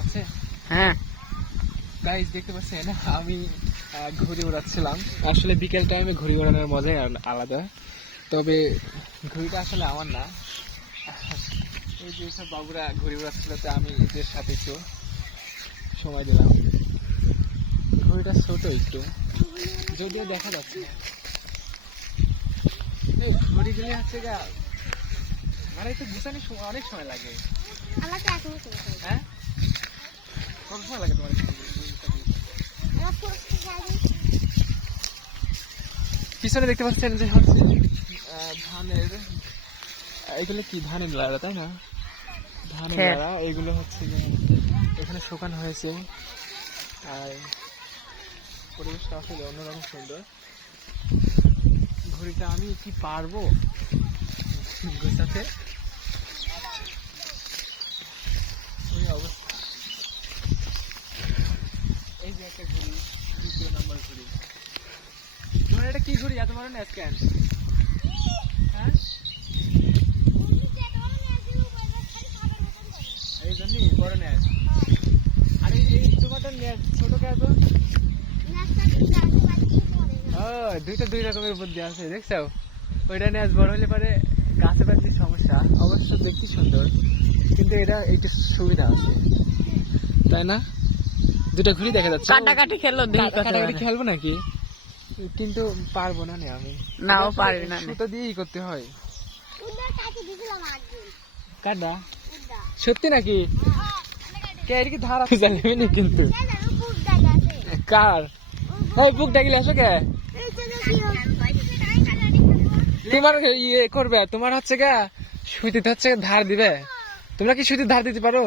আচ্ছা হ্যাঁ গাইস দেখতে পাচ্ছেন আমি ঘুড়ি উড়াচ্ছিলাম। আসলে বিকেল টাইমে ঘুড়ি ওড়ানোর মজাই আলাদা। তবে ঘুড়িটা আসলে আমার না, ওই যে সব বাবুরা ঘুড়ি উড়াচ্ছিল, তো আমি এদের সাথে একটু সময় দিলাম। ঘুড়িটা ছোট একটু, যদিও দেখা যাচ্ছে না। এই ঘুড়িগুলি হচ্ছে গা মানে একটু গুছানোর সময় অনেক সময় লাগে। হ্যাঁ, কত সময় লাগে তোমার? পিছনে দেখতে পাচ্ছেন যে হচ্ছে ধানের, এগুলো কি ধানের লাড়া তাই না? ধানের হ্যাঁ। লাড়া এগুলো হচ্ছে যে এখানে শুকানো হয়েছে। আর পরিবেশটা আসলে অন্যরকম সুন্দর। ঘড়িটা আমি কি পারবো গোছাতে? ওই অবস্থা। এই যে একটা ঘড়ি, 2 নম্বর ঘড়ি। তোমার এটা কি ঘড়ি? এত বড় ন্যাচ কেন? হ্যাঁ, এই জন্যই বড় ন্যাচ। আর এই তোমারটা ন্যাচ ছোট কেন? ও, দুই রকমের বুদ্ধি আছে, দেখছো? ওইটা ন্যাচ বড় হলে পরে গাছে বাঁধলে সমস্যা। অবশ্য দেখতে সুন্দর, কিন্তু এটা একটু সুবিধা আছে, তাই না? দুটা ঘুড়ি দেখা যাচ্ছে। কাটাকাটি খেলো দেখি কাটাকাটি খেলবো নাকি? কিন্তু পারবো না আমি। নাও পারবি না সুতো দিয়েই করতে হয়। কাটা সত্যি নাকি? কে এর কি ধার আছে জানি না কিন্তু। কার এই বুক ডাকিলে আসো কে? তোমার ইয়ে করবে, তোমার হচ্ছে গা সুতিতে হচ্ছে ধার দিবে। তোমরা কি সুতির ধার দিতে পারো?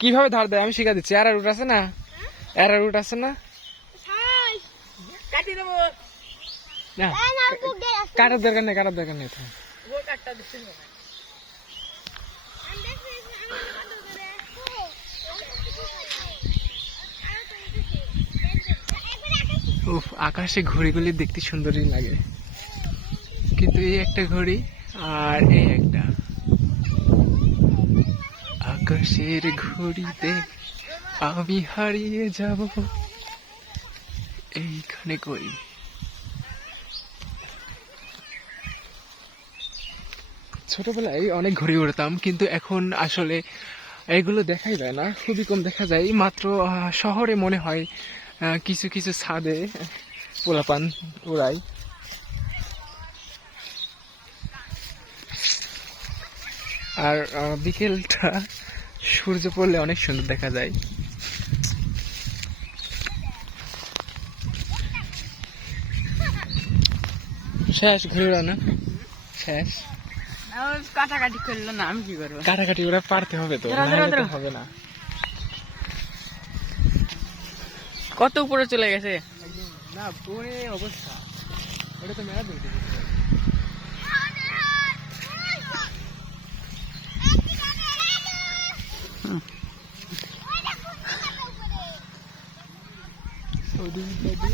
কিভাবে ধার দেয় আমি শিখা দিচ্ছি। আর রুট আছে না? আর রুট আছে না? না, কাটার দরকার নেই, কাটার দরকার নেই। উফ, আকাশে ঘড়িগুলি দেখতে সুন্দরই লাগে, কিন্তু এই একটা ঘড়ি আর এই একটা। আকাশের ঘড়িতে আমি হারিয়ে যাব এইখানে কই। ছোটবেলায় অনেক ঘড়ি উড়তাম, কিন্তু এখন আসলে এগুলো দেখাই যায় না, খুবই কম দেখা যায়। মাত্র শহরে মনে হয় কিছু কিছু ছাদে পোলাপান উড়াই। আর বিকেলটা সূর্য পড়লে অনেক সুন্দর দেখা যায়। শেষ ঘুরে উড়ানো শেষ। কাটাকাটি করলো না, আমি কি করবো? কাটাকাটি ওরা পারতে হবে তো, নাহলে তো হবে না। কত উপরে চলে গেছে? না, পরে অবস্থা ওটা তো মেলা দূর থেকে। ওদিকে